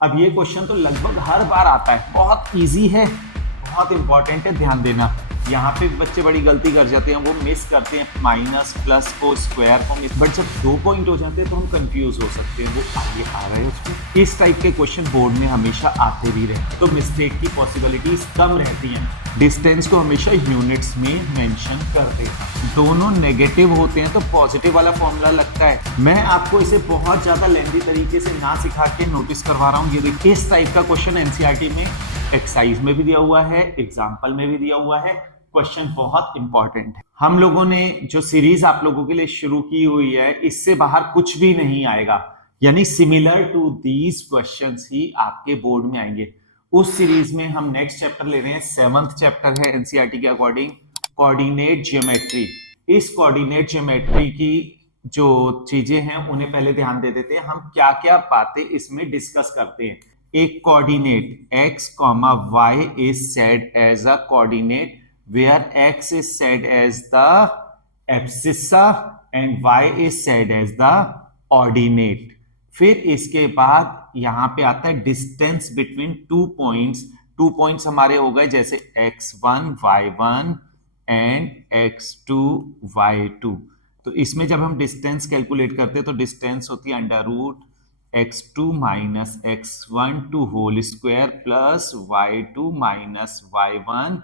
अब ये क्वेश्चन तो लगभग हर बार आता है, बहुत इजी है, बहुत इंपॉर्टेंट है, ध्यान देना। यहाँ पे बच्चे बड़ी गलती कर जाते हैं, वो मिस करते हैं माइनस प्लस को, स्क्वायर को मिस, बट जब 2 पॉइंट हो जाते हैं तो हम कंफ्यूज हो सकते हैं, वो आगे आ रहे हैं उसमें। इस टाइप के क्वेश्चन बोर्ड में हमेशा आते भी रहते, तो मिस्टेक की पॉसिबिलिटीज कम रहती हैं। डिस्टेंस को हमेशा यूनिट्स में मेंशन करते हैं। दोनों नेगेटिव होते हैं तो पॉजिटिव वाला फॉर्मूला लगता है। मैं आपको इसे बहुत ज्यादा लेंथी तरीके से ना सिखा के नोटिस करवा रहा हूँ। ये देखिए, इस टाइप का क्वेश्चन एनसीईआरटी में एक्सरसाइज में भी दिया हुआ है, एग्जाम्पल में भी दिया हुआ है। क्वेश्चन बहुत इंपॉर्टेंट है। हम लोगों ने जो सीरीज आप लोगों के लिए शुरू की हुई है, इससे बाहर कुछ भी नहीं आएगा, यानी सिमिलर टू दीज क्वेश्चंस ही आपके बोर्ड में आएंगे। उस सीरीज में हम नेक्स्ट चैप्टर ले रहे हैं, 7th चैप्टर है एनसीईआरटी के अकॉर्डिंग, कोऑर्डिनेट ज्योमेट्री। इस कोऑर्डिनेट ज्योमेट्री की जो चीजें हैं उन्हें पहले ध्यान दे देते हैं। हम क्या क्या बातें इसमें डिस्कस करते हैं। एक coordinate x, y is said as a coordinate where x is said as the abscissa and y is said as the ordinate। फिर इसके बाद यहां पे आता है डिस्टेंस बिटवीन 2 पॉइंट्स। 2 पॉइंट्स हमारे हो गए जैसे x1 y1 and x2 y2। तो इसमें जब हम डिस्टेंस कैलकुलेट करते हैं तो डिस्टेंस होती है under root x2 minus x1 to whole square plus y2 minus y1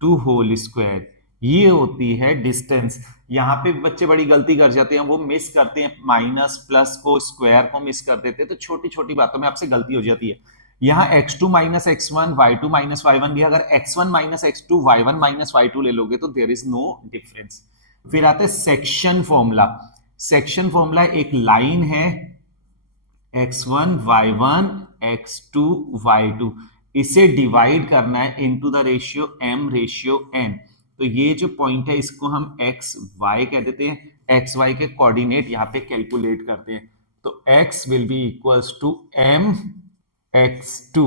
to whole square. ये होती है डिस्टेंस। यहाँ पे बच्चे बड़ी गलती कर जाते हैं, वो मिस करते हैं माइनस प्लस को, स्क्वायर को मिस कर देते हैं, तो छोटी छोटी बातों में आपसे गलती हो जाती है। यहाँ x2 minus x1 y2 minus y1 भी, अगर x1 minus x2 y1 minus y2 ले लोगे तो देयर इज नो डिफरेंस। फिर आते हैं सेक्शन फॉर्मूला। सेक्शन फॉर्मूला एक लाइन है x1 y1 x2 y2, इसे डिवाइड करना है into the ratio m ratio n। तो ये जो पॉइंट है इसको हम x y कह देते हैं। x y के कोऑर्डिनेट यहाँ पे कैलकुलेट करते हैं, तो x will be equals to m x2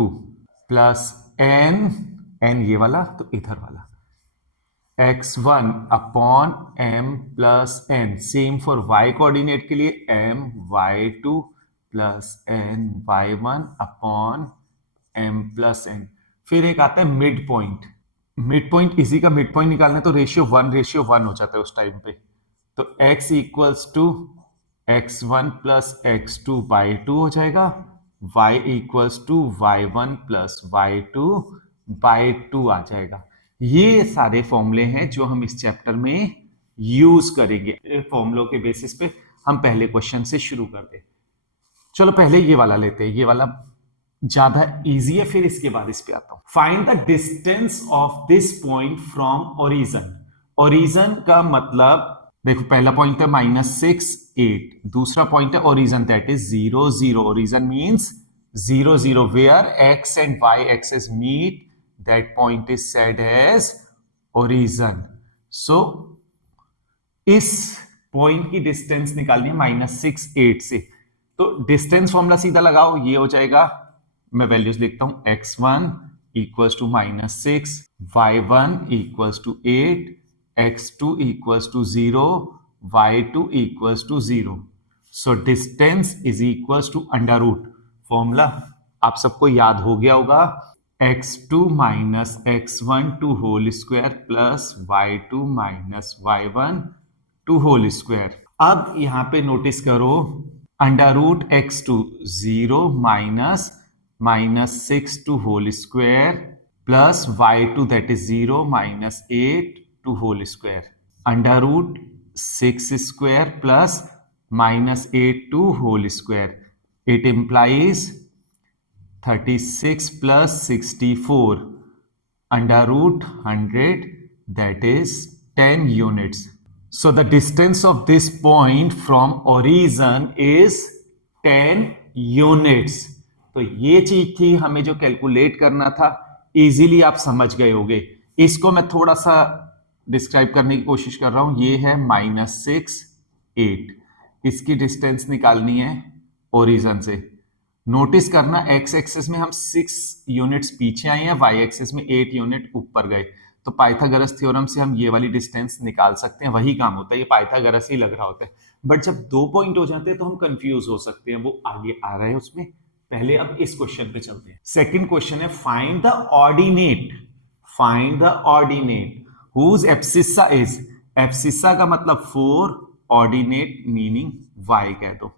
plus n ये वाला तो इधर वाला x1 upon m plus n। Same for y coordinate के लिए m y2 plus n y1 upon m plus n। फिर एक आता है मिड पॉइंट। मिड पॉइंट, इसी का मिड पॉइंट निकालना है तो रेशियो 1 हो जाता है उस टाइम पे। तो x equals to x1 plus x2 by 2 हो जाएगा, y equals to y1 plus y2 by 2 आ जाएगा। ये सारे फॉर्मूले हैं जो हम इस चैप्टर में यूज करेंगे। फॉर्मूलों के बेसिस पे हम पहले क्वेश्चन से शुरू करते हैं। चलो पहले ये वाला लेते हैं, ये वाला ज्यादा इजी है, फिर इसके बाद इस पे आता हूं। Find the distance of this point from origin. Origin का मतलब देखो, पहला पॉइंट है -6 8, दूसरा पॉइंट है origin that is 0 0। Origin means 0 0 where x and y axes meet, that point is said as origin. So इस पॉइंट की डिस्टेंस निकालनी है -6 8 से, तो डिस्टेंस फॉर्मूला सीधा लगाओ, ये हो जाएगा, मैं वैल्यूज लिखता हूं, x1 equals to -6, y1 equals to 8, x2 equals to 0, y2 equals to 0। So distance is equals to under root, formula आप सबको याद हो गया होगा, x2 minus x1 to whole square plus y2 minus y1 to whole square. अब यहां पे notice करो, under root x2 0 -6 to whole square plus y2 that is 0 -8 to whole square, under root 6 square plus -8 to whole square. It implies 36 plus 64 under root 100 that is 10 units. So the distance of this point from origin is 10 units. तो ये चीज थी हमें जो calculate करना था, easily आप समझ गए होगे। इसको मैं थोड़ा सा डिस्क्राइब करने की कोशिश कर रहा हूं। ये है -6 8, इसकी डिस्टेंस निकालनी है ओरिजन से। नोटिस करना, x एक्सिस में हम 6 यूनिट्स पीछे आए हैं, y एक्सिस में 8 यूनिट ऊपर गए, तो पाइथागोरस थ्योरम से हम ये वाली डिस्टेंस निकाल सकते हैं। वही काम होता है, ये पाइथागोरस ही लग रहा होता है, बट जब 2 पॉइंट हो जाते हैं तो हम कंफ्यूज हो सकते हैं, वो आगे आ रहे हैं उसमें। पहले अब इस क्वेश्चन पे चलते हैं। सेकंड क्वेश्चन है find the ordinate, find the ordinate whose abscissa is, abscissa का मतलब 4, ऑर्डिनेट मीनिंग y कह दो।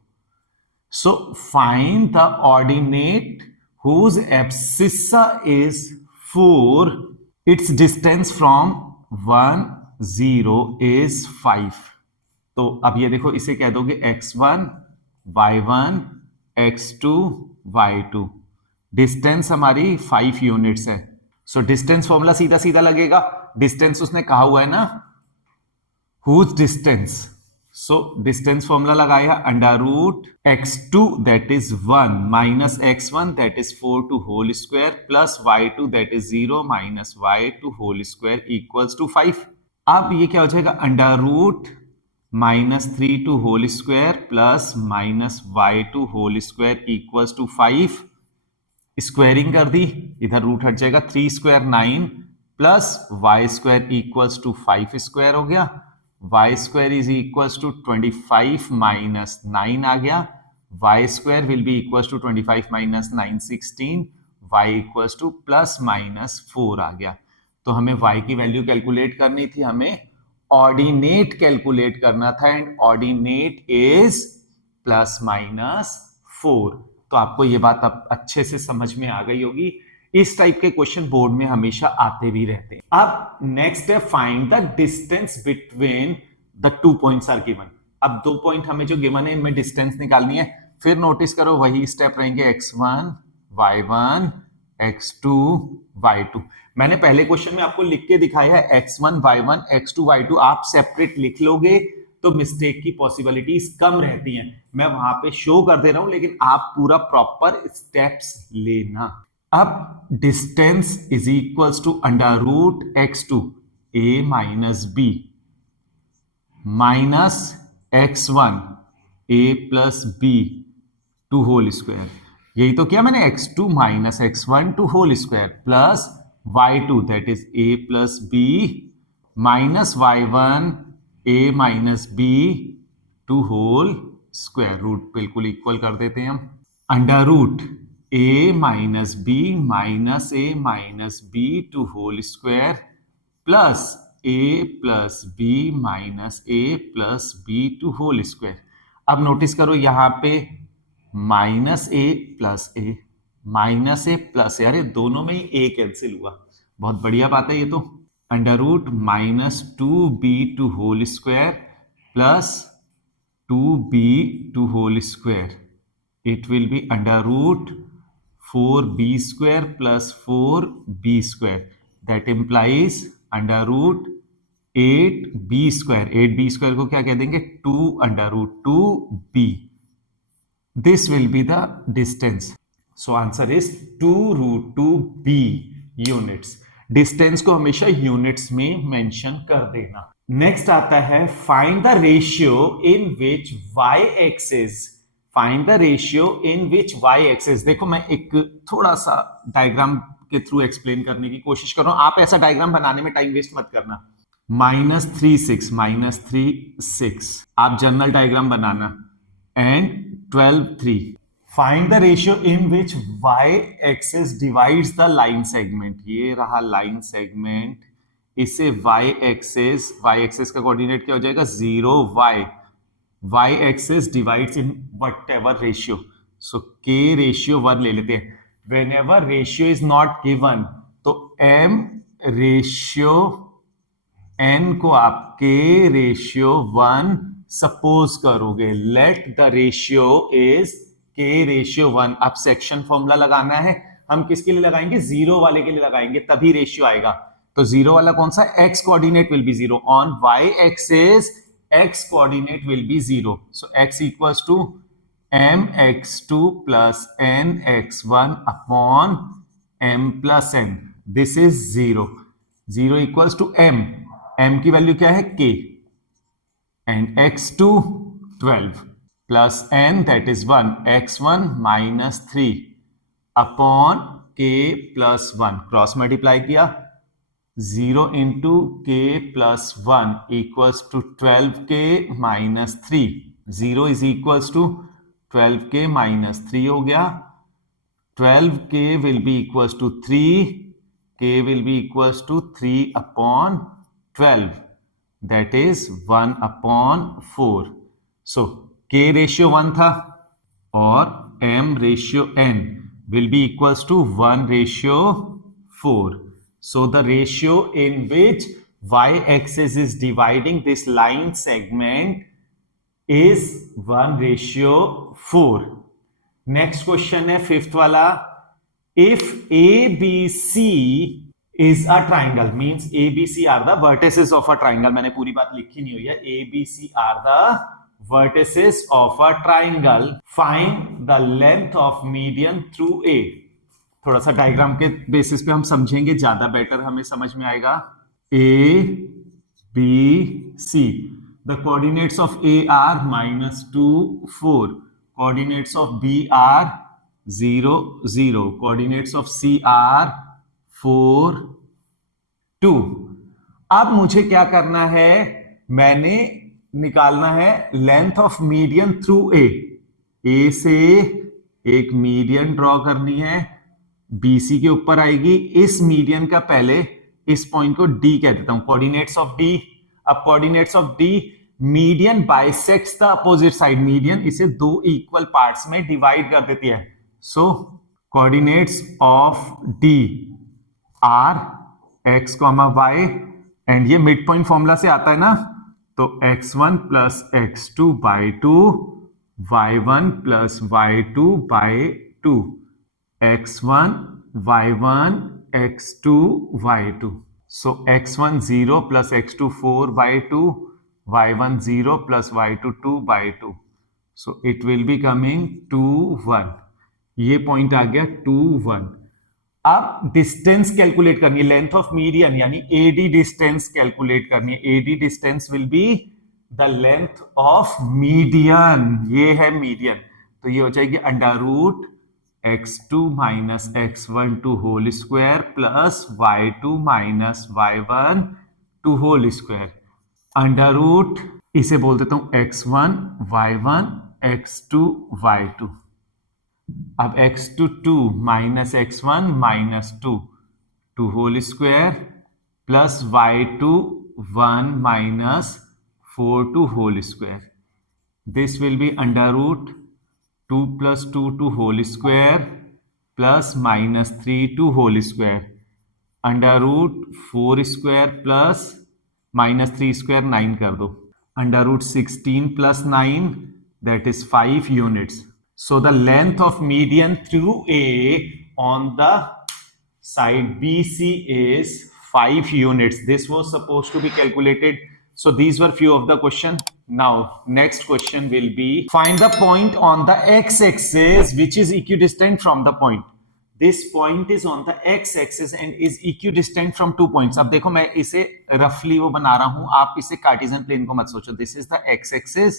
So find the ordinate whose abscissa is 4, it's distance from 1 0 is 5। तो अब ये देखो, इसे कह दोगे x1 y1 x2 y2, distance हमारी 5 यूनिट्स है। सो डिस्टेंस फॉर्मूला सीधा सीधा लगेगा, डिस्टेंस उसने कहा हुआ है ना, whose distance. So distance formula लगाया under root x2 that is 1 minus x1 that is 4 to whole square plus y2 that is 0 minus y2 whole square equals to 5। अब ये क्या हो जाएगा, under root -3 to whole square plus minus y2 whole square equals to 5। Squaring कर दी, इधर root हट जाएगा, 3 square 9 plus y square equals to 5 square हो गया, y square is equals to 25 minus 9 आ गया, y square will be equals to 25 minus 9 16, y equals to plus minus 4 आ गया। तो हमें y की वैल्यू कैलकुलेट करनी थी, हमें ऑर्डिनेट कैलकुलेट करना था, and ordinate is plus minus 4। तो आपको ये बात अब अच्छे से समझ में आ गई होगी। इस टाइप के क्वेश्चन बोर्ड में हमेशा आते भी रहते हैं। अब नेक्स्ट है find the distance between the 2 points are given. अब 2 पॉइंट हमें जो गिवन है इनमें डिस्टेंस निकालनी है। फिर नोटिस करो वही स्टेप रहेंगे, x1 y1 x2 y2। मैंने पहले क्वेश्चन में आपको लिख के दिखाया है x1 y1 x2 y2, आप सेपरेट लिख लोगे तो मिस्टेक की पॉसिबिलिटीज कम रहती हैं। मैं वहां पे शो कर दे रहा हूं, लेकिन आप पूरा प्रॉपर स्टेप्स लेना। अब distance is equals to under root x2 a minus b minus x1 a plus b to whole square. यही तो किया मैंने, x2 minus x1 to whole square plus y2 that is a plus b minus y1 a minus b to whole square. Root बिल्कुल equal कर देते हैं हम, under root a minus b minus a minus b to whole square plus a plus b minus a plus b to whole square. अब notice करो यहां पे minus a plus a minus a plus a, अरे दोनों में ही a cancel हुआ, बहुत बढ़िया बात है ये तो। Under root minus 2b to whole square plus 2b to whole square, it will be under root 4b square plus 4b square, that implies under root 8b square. 8b square को क्या कह देंगे, 2 under root 2b। This will be the distance. So answer is 2 root 2b units. Distance को हमेशा units में mention कर देना। Next आता है find the ratio in which y axis, find the ratio in which y axis. देखो मैं एक थोड़ा सा डायग्राम के थ्रू एक्सप्लेन करने की कोशिश कर रहा हूं, आप ऐसा डायग्राम बनाने में टाइम वेस्ट मत करना। -3 6 आप general diagram banana, and 12 3। Find the ratio in which y axis divides the line segment. ये रहा लाइन सेगमेंट, इसे y एक्सिस का कोऑर्डिनेट क्या हो जाएगा, 0 y axis divides in what ever ratio. So k ratio 1 ले लेते हैं। When ever ratio is not given तो m रेशियो n को आप k रेशियो 1 सपोज करोगे। Let the ratio is k ratio 1। अब सेक्शन फॉर्मूला लगाना है, हम किसके लिए लगाएंगे, 0 वाले के लिए लगाएंगे, तभी रेशियो आएगा। तो 0 वाला कौन सा, x coordinate will be 0 on y axis, x coordinate will be 0। So x equals to mx2 plus nx1 upon m plus n, this is 0। 0 equals to m की वैल्यू क्या है k, and x2 12 plus n that is 1, x1 minus 3 upon k plus 1, cross multiply किया, 0 into k plus 1 equals to 12k minus 3। 0 is equals to 12k minus 3 हो गया, 12k will be equals to 3, k will be equals to 3 upon 12, that is 1 upon 4. So k ratio 1 था और m ratio n will be equals to 1 ratio 4. So the ratio in which y-axis is dividing this line segment is 1 ratio 4. Next question है fifth वाला. If ABC is a triangle, means ABC are the vertices of a triangle. मैंने पूरी बात लिखी नहीं हुई है. ABC are the vertices of a triangle. Find the length of median through A. थोड़ा सा डायग्राम के बेसिस पे हम समझेंगे, ज्यादा बेटर हमें समझ में आएगा. A, B, C. The coordinates of A are -2, 4. Coordinates of B are 0, 0. Coordinates of C are 4, 2. अब मुझे क्या करना है, मैंने निकालना है length of median through A. A से एक मीडियन ड्रॉ करनी है, BC के ऊपर आएगी. इस मीडियन का पहले इस पॉइंट को D कह देता हूं. Coordinates of D. अब coordinates of D, median bisects the opposite side. Median इसे दो इक्वल पार्ट्स में डिवाइड कर देती है. So coordinates of D are x, y and ये मिड पॉइंट फॉर्मूला से आता है ना, तो x1 plus x2 by 2, y1 plus y2 by 2, x1 y1 x2 y2. So x1 0 plus x2 4 by 2, y1 0 plus y2 2 by 2. So it will be coming 2 1. ये point आ गया 2 1. अब distance calculate करनी है, लेंथ ऑफ मीडियन यानी AD distance calculate करनी है. AD distance will be the length of median. ये है मीडियन, तो ये हो जाएगी under root x2 minus x1 to whole square plus y2 minus y1 to whole square. Under root इसे बोल देता हूं x1 y1 x2 y2. अब x2 2 minus x1 minus 2 to whole square plus y2 1 minus 4 to whole square. This will be under root 2 plus 2 to whole square plus minus 3 to whole square. Under root 4 square plus minus 3 square 9 कर दो. Under root 16 plus 9, that is 5 units. So the length of median through A on the side BC is 5 units. This was supposed to be calculated. So these were few of the question. Now next question will be find the point on the x-axis which is equidistant from the point. This point is on the x-axis and is equidistant from 2 points. अब देखो मैं इसे रफली वो बना रहा हूं, आप इसे कार्टेशियन प्लेन को मत सोचो. This is the x-axis.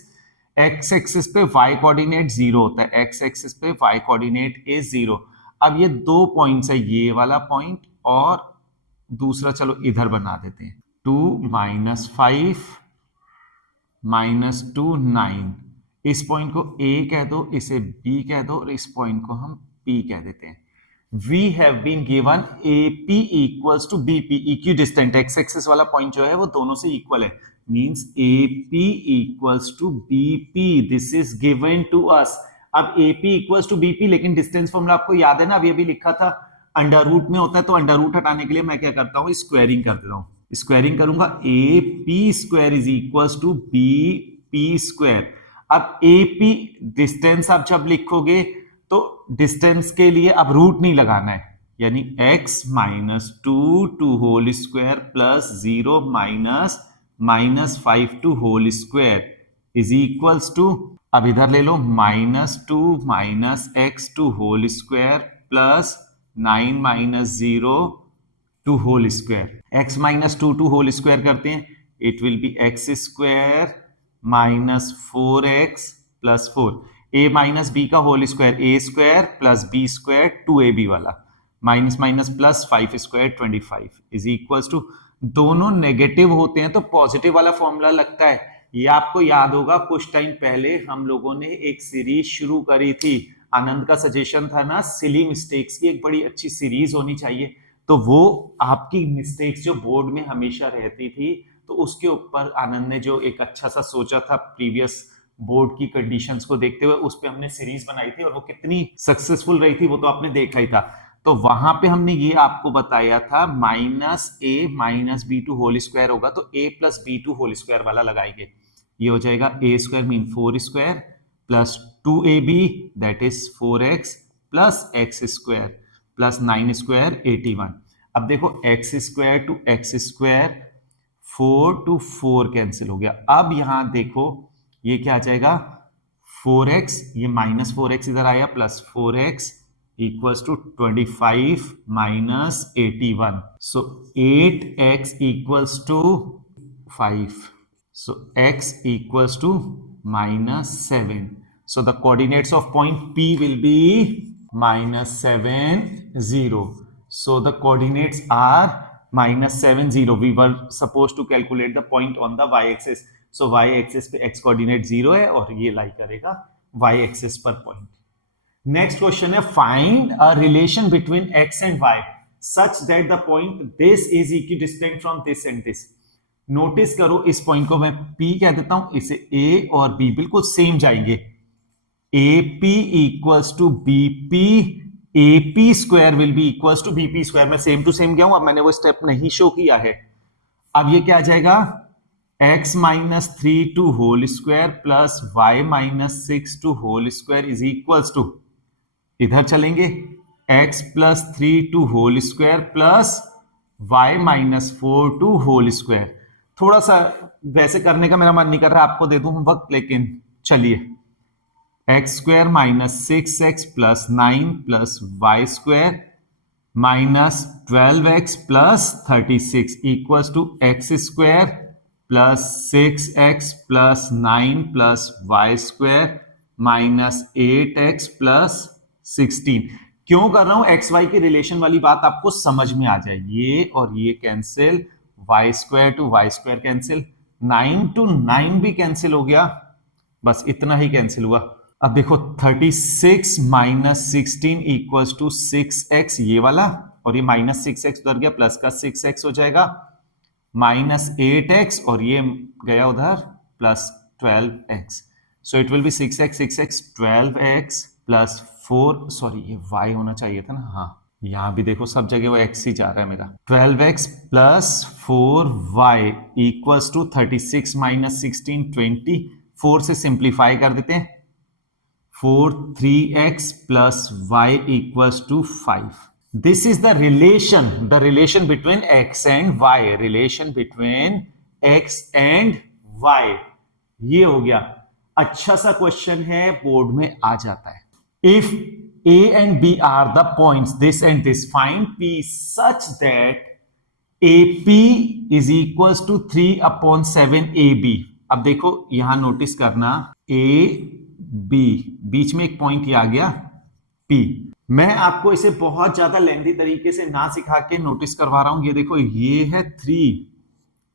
x-axis पे y कोऑर्डिनेट 0 होता है, x-axis पे y कोऑर्डिनेट इज 0. अब ये दो पॉइंट्स है, ये वाला पॉइंट और दूसरा, चलो इधर बना देते हैं. 2 -5 -2 9. इस पॉइंट को A कह दो, इसे B कह दो और इस पॉइंट को हम P कह देते हैं. We have been given AP equals to BP, equidistant. x-axis वाला पॉइंट जो है वो दोनों से इक्वल है, means AP equals to BP. This is given to us. अब AP equals to BP, लेकिन डिस्टेंस फॉर्मूला आपको याद है ना, अभी लिखा था, अंडर रूट में होता है. तो अंडर रूट हटाने के लिए मैं क्या करता हूँ, स्क्वायरिंग कर देता हूँ. स्क्वायरिंग करूंगा, AP square is equals to BP square. अब AP डिस्टेंस आप जब लिखोगे तो डिस्टेंस के लिए अब रूट नहीं लगाना है, यानी x -2 to whole square plus 0 -5 to whole square is equals to, अब इधर ले लो, -2 x to whole square plus 9 -0 to whole square. x -2 to whole square करते हैं, it will be x square -4x plus 4. a minus B का whole square a square plus b square 2ab वाला minus minus plus 5 square 25 is equals to, दोनों negative होते हैं तो positive वाला formula लगता है. ये आपको याद होगा कुछ टाइम पहले हम लोगों ने एक सीरीज शुरू करी थी आनंद का सजेशन था ना सिली मिस्टेक्स की एक बड़ी अच्छी सीरीज होनी चाहिए, तो वो आपकी मिस्टेक्स जो बोर्ड में हमेशा रहती थी, तो उसके ऊपर आनंद ने जो एक अच्छा सा सोचा था प्रीवियस बोर्ड की कंडीशंस को देखते हुए, उस पे हमने सीरीज बनाई थी और वो कितनी सक्सेसफुल रही थी वो तो आपने देखा ही था। तो वहां पे हमने ये आपको बताया था -a - b2 होल स्क्वायर होगा, तो a + b2 होल स्क्वायर वाला लगाएंगे। ये हो जाएगा a² mean 4² plus 2ab that is 4x plus x² plus 9² 81। अब देखो x² to x², 4 to 4 cancel हो गया। अब यहां देखो ये क्या आ जाएगा 4x, ये -4x इधर आया plus 4x equals to 25 minus 81. So 8x equals to 5. So x equals to -7. So the coordinates of point P will be -7, 0. So the coordinates are -7, 0. We were supposed to calculate the point on the y-axis. So y-axis पे x coordinate 0 है और ये लाई करेगा y-axis पर point. Next question है find a relation between x and y such that the point this is equidistant from this and this. Notice करो इस point को मैं P कह देता हूं, इसे A और B बिल्कुल सेम जाएंगे। AP equals to BP, AP square will be equals to BP square. मैं सेम टू सेम गया हूं, अब मैंने वो स्टेप नहीं शो किया है। अब ये क्या आ जाएगा x - 3 whole square plus y - 6 whole square is equals to, इधर चलेंगे x + 3 whole square plus y - 4 whole square. थोड़ा सा वैसे करने का मेरा मन नहीं कर रहा, आपको दे दूं वक्त, लेकिन चलिए x² - 6x plus 9 plus y² -12x plus 36 equals to x² plus 6x plus 9 plus y² -8x plus 16। क्यों कर रहा हूं, एक्स वाई की रिलेशन वाली बात आपको समझ में आ जाए। ये और ये cancel, y² to y² cancel, 9 to 9 भी कैंसिल हो गया, बस इतना ही कैंसिल हुआ। अब देखो 36 - 16 इक्वल्स टू 6x, ये वाला, और ये -6x उधर गया, प्लस का 6x हो जाएगा, -8x और ये गया उधर plus 12x। So it will B 6x 12x plus 4, sorry ये y होना चाहिए था ना, हाँ यहां भी देखो सब जगह वो x ही जा रहा है मेरा। 12x plus 4y equals to 36 - 16 24 से सिंप्लीफाई कर देते हैं, 4 3x plus y equals to 5। This is the relation between x and y, relation between x and y। ये हो गया, अच्छा सा क्वेश्चन है, बोर्ड में आ जाता है। If A and B are the points this and this, find P such that AP is equals to 3/7 AB। अब देखो यहां नोटिस करना, A B बीच में एक पॉइंट ही आ गया P। मैं आपको इसे बहुत ज्यादा लेंथी तरीके से ना सिखा के नोटिस करवा रहा हूं। ये देखो ये है 3,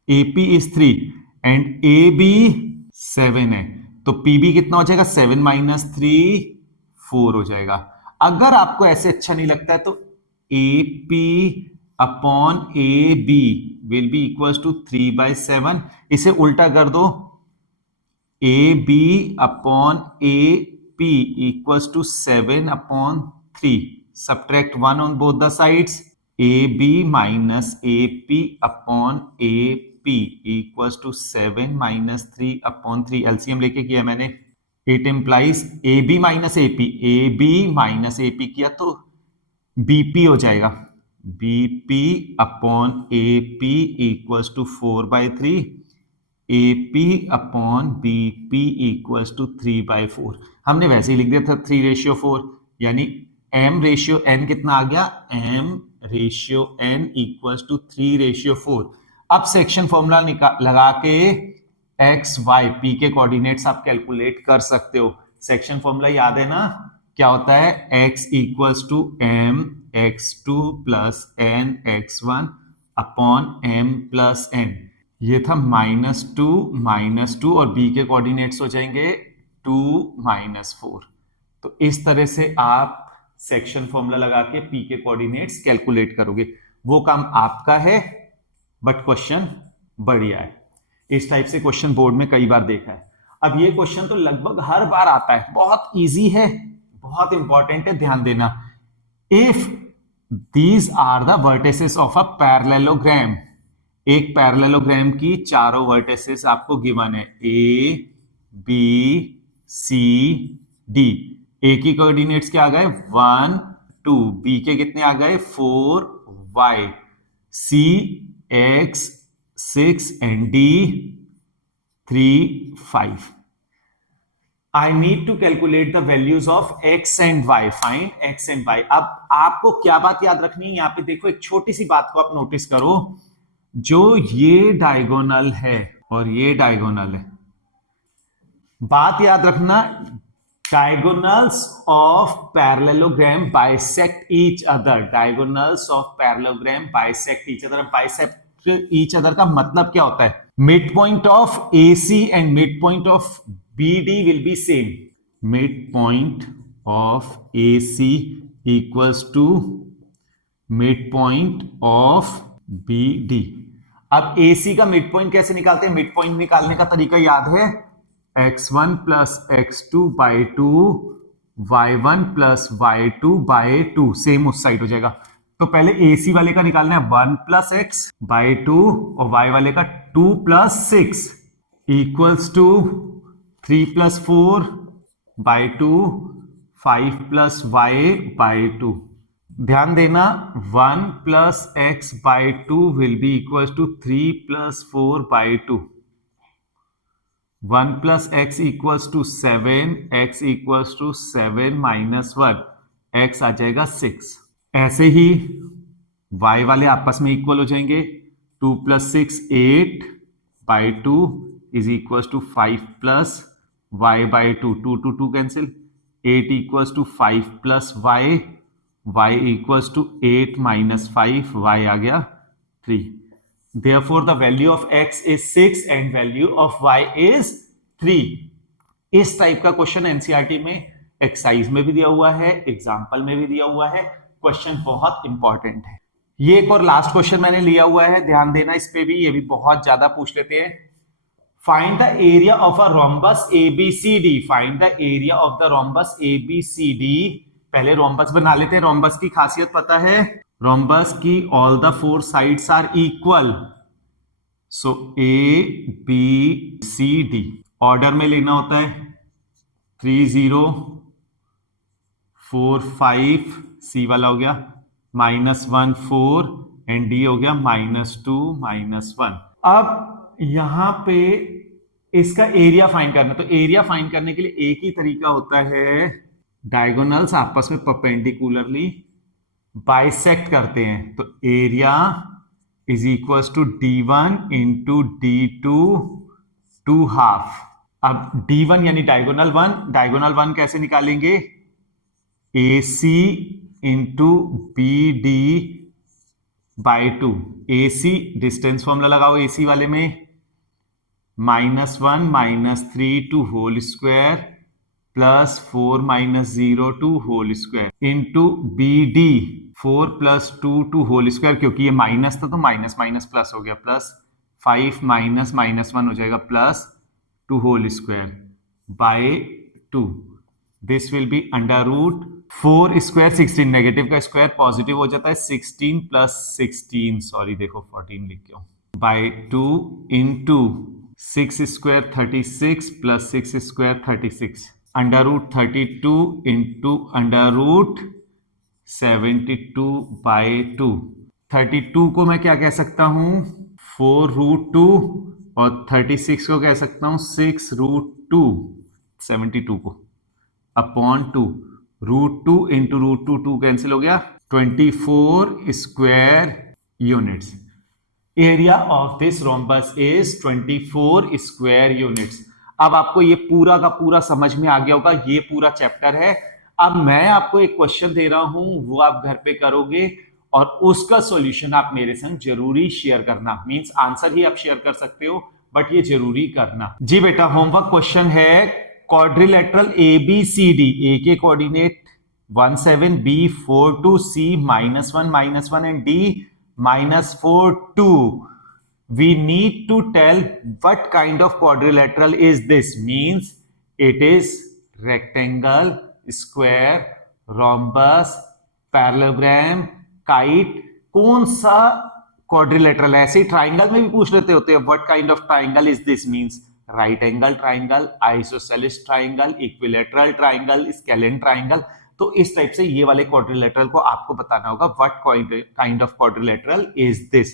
AP is 3 एंड AB 7 है, तो PB कितना हो जाएगा, 7 - 3 4 हो जाएगा। अगर आपको ऐसे अच्छा नहीं लगता है तो AP upon AB will be equals to 3/7। इसे उल्टा कर दो, AB upon AP equals to 7/3। Subtract 1 on both the sides, AB minus AP upon AP equals to 7 - 3/3। LCM लेके किया मैंने, it implies AB minus AP किया तो BP हो जाएगा, BP upon AP equals to 4/3, AP upon BP equals to 3/4। हमने वैसे ही लिख दिया था 3/4, यानी M रेशियो N कितना आ गया, M ratio N equals to 3/4। अब सेक्शन फॉर्मूला लगा के x y p के कोऑर्डिनेट्स आप कैलकुलेट कर सकते हो। सेक्शन फॉर्मूला याद है ना, क्या होता है, x equals to m x2 plus n x1 upon m plus n। ये था -2 और b के कोऑर्डिनेट्स हो जाएंगे 2 - 4। तो इस तरह से आप सेक्शन फॉर्मूला लगा के पी के कोऑर्डिनेट्स कैलकुलेट करोगे। वो काम आपका है, बट क्वेश्चन बढ़िया है। इस टाइप से क्वेश्चन बोर्ड में कई बार देखा है। अब ये क्वेश्चन तो लगभग हर बार आता है, बहुत इजी है, बहुत इंपॉर्टेंट है, ध्यान देना। If these are the vertices of a parallelogram, एक पैरेललोग्राम की चारों वर्टिसेस आपको गिवन है, ए बी सी डी। ए की कोऑर्डिनेट्स क्या आ गए 1 2, बी के कितने आ गए 4 y, C x 6 and D 3 5। I need to calculate the values of x and y. Find x and y. अब आपको क्या बात याद रखनी है, यहां पे देखो एक छोटी सी बात को आप नोटिस करो। जो ये डायगोनल है और ये डायगोनल है, बात याद रखना, diagonals of parallelogram bisect each other. Diagonals of parallelogram bisect each other. Bisect each other का मतलब क्या होता है? Midpoint of AC and midpoint of BD will be same. Midpoint of AC equals to midpoint of BD. अब AC का midpoint कैसे निकालते हैं? midpoint निकालने का तरीका याद है, x1 plus x2 by 2, y1 plus y2 by 2, same उस साइड हो जाएगा। तो पहले AC वाले का निकालना है 1 plus x by 2 और y वाले का 2 plus 6 equals to 3 plus 4 by 2, 5 plus y by 2। ध्यान देना 1 plus x by 2 will be equals to 3 plus 4 by 2। 1 plus x equals to 7, x equals to 7 minus 1, x आ जाएगा 6। ऐसे ही y वाले आपस में इक्वल हो जाएंगे, 2 plus 6 8 by 2 is equals to 5 plus y by 2, 2 to 2 cancel, 8 equals to 5 plus y, y equals to 8 minus 5, y आ गया 3। Therefore the value of x is 6 and value of y is 3। इस type का question NCERT में exercise में भी दिया हुआ है, example में भी दिया हुआ है। क्वेश्चन बहुत इंपॉर्टेंट है। ये एक और लास्ट क्वेश्चन मैंने लिया हुआ है, ध्यान देना इस पे भी, ये भी बहुत ज्यादा पूछ लेते हैं। Find the area of a rhombus ABCD. Find the area of the rhombus ABCD. पहले रोम्बस बना लेते हैं। रोम्बस की खासियत पता है, रोम्बस की all the 4 sides are equal. So A B C D order में लेना होता है, 3 0 4 5, सी वाला हो गया -1 4 एंड डी हो गया -2 -1। अब यहां पे इसका एरिया फाइंड करना, तो एरिया फाइंड करने के लिए एक ही तरीका होता है, डायगोनल्स आपस में परपेंडिकुलरली बाइसेक्ट करते हैं। तो area is equals to d1 into d2 2 half. अब d1 यानी डायगोनल 1, डायगोनल 1 कैसे निकालेंगे, AC into BD by 2। AC distance formula लगाओ, AC वाले में -1 -3 to whole square plus 4 -0 to whole square into BD 4 + 2 to whole square, क्योंकि ये minus था तो माइनस माइनस प्लस हो गया, प्लस 5 -1 हो जाएगा plus 2 whole square by 2। This will be under root 4 square 16, negative का स्क्वायर पॉजिटिव हो जाता है, 16 + 16, सॉरी देखो 14 लिख के by 2 into 6 square 36 plus 6 square 36 under root 32 into under root 72 by 2। 32 को मैं क्या कह सकता हूं 4√2 और 36 को कह सकता हूं 6√2, 72 को अपॉन 2, √2 इंटू √2, 2 कैंसिल हो गया, 24 square units. Area of this rhombus is 24 square units. अब आपको ये पूरा का पूरा समझ में आ गया होगा, ये पूरा चैप्टर है। अब मैं आपको एक क्वेश्चन दे रहा हूं, वो आप घर पे करोगे और उसका सॉल्यूशन आप मेरे संग जरूरी शेयर करना। मींस आंसर ही आप शेयर कर सकते हो, बट ये जरूरी करना। जी बेटा, होमवर्क क्वेश्चन है quadrilateral ABCD, A के coordinate 1 7, B 4 2, C -1 and D -4 2. We need to tell what kind of quadrilateral is this. Means it is rectangle, square, rhombus, parallelogram, kite. कौन सा quadrilateral है? ऐसे ही ट्राइंगल में भी पूछ लेते होते हैं what kind of triangle is this. Means right angle triangle, isosceles triangle, equilateral triangle, scalene triangle. तो इस टाइप से ये वाले क्वाड्रिलेटरल को आपको बताना होगा what kind of quadrilateral is this.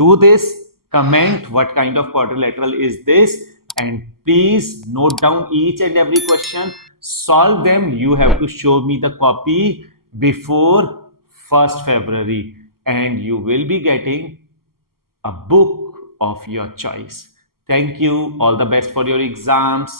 Do this, comment what kind of quadrilateral is this, and please note down each and every question, solve them. You have to show me the copy before 1st February and you will be getting a book of your choice. Thank you. All the best for your exams.